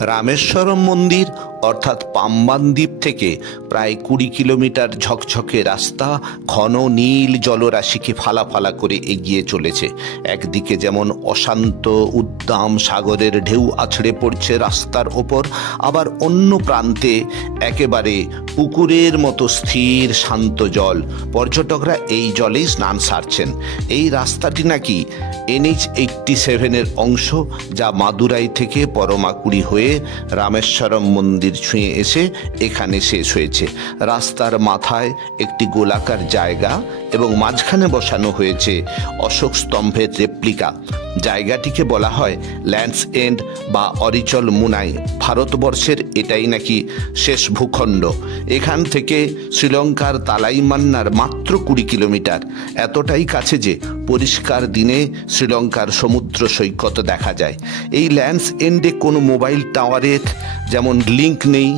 রামেশ্বরম মন্দির অর্থাৎ পাম্বান দ্বীপ থেকে প্রায় 20 কিলোমিটার ঝকঝকে রাস্তা ঘন নীল জলরাশিকে ফালা ফালা করে এগিয়ে চলেছে। একদিকে যেমন অশান্ত উদ্দাম সাগরের ঢেউ আছড়ে পড়ছে রাস্তার ওপর, আবার অন্য প্রান্তে একেবারে পুকুরের মতো স্থির শান্ত জল। পর্যটকরা এই জলেই স্নান সারছেন। এই রাস্তাটি নাকি NH-87-এর অংশ, যা মাদুরাই থেকে পরমাকুড়ি হয়ে রামেশ্বরম মন্দির ছুঁয়ে এসে এখানে শেষ হয়েছে। রাস্তার মাথায় একটি গোলাকার জায়গা এবং মাঝখানে বসানো হয়েছে অশোক স্তম্ভের রেপ্লিকা। জায়গাটিকে বলা হয় ল্যান্ডস এন্ড বা অরিচল মুনাই। ভারতবর্ষের এটাই নাকি শেষ ভূখণ্ড। এখান থেকে শ্রীলঙ্কার তালাইমান্নার মাত্র 20 কিলোমিটার। এতটাই কাছে যে পরিষ্কার দিনে শ্রীলঙ্কার সমুদ্র সৈকত দেখা যায়। এই ল্যান্ডস এন্ডে কোনো মোবাইল টাওয়ারের যেমন লিঙ্ক নেই,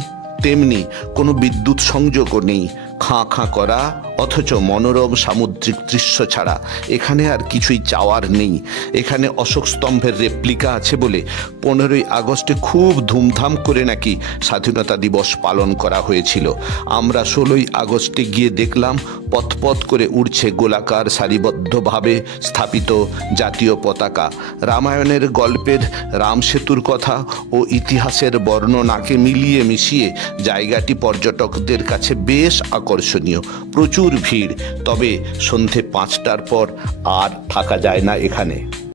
তেমনি কোনো বিদ্যুৎ সংযোগও নেই। খাঁ খাঁ করা অথচ মনোরম সামুদ্রিক দৃশ্য ছাড়া এখানে আর কিছুই চাওয়ার নেই। এখানে অশোক স্তম্ভের রেপ্লিকা আছে বলে 15ই আগস্টে খুব ধুমধাম করে নাকি স্বাধীনতা দিবস পালন করা হয়েছিল। আমরা 16ই আগস্টে গিয়ে দেখলাম পথ করে উড়ছে গোলাকার সারিবদ্ধভাবে স্থাপিত জাতীয় পতাকা। রামায়ণের গল্পের রাম সেতুর কথা ও ইতিহাসের বর্ণনাকে মিলিয়ে মিশিয়ে জায়গাটি পর্যটকদের কাছে বেশ আকর্ষণীয়। প্রচুর ভিড়, তবে সন্ধে 5টার পর আর থাকা যায় না এখানে।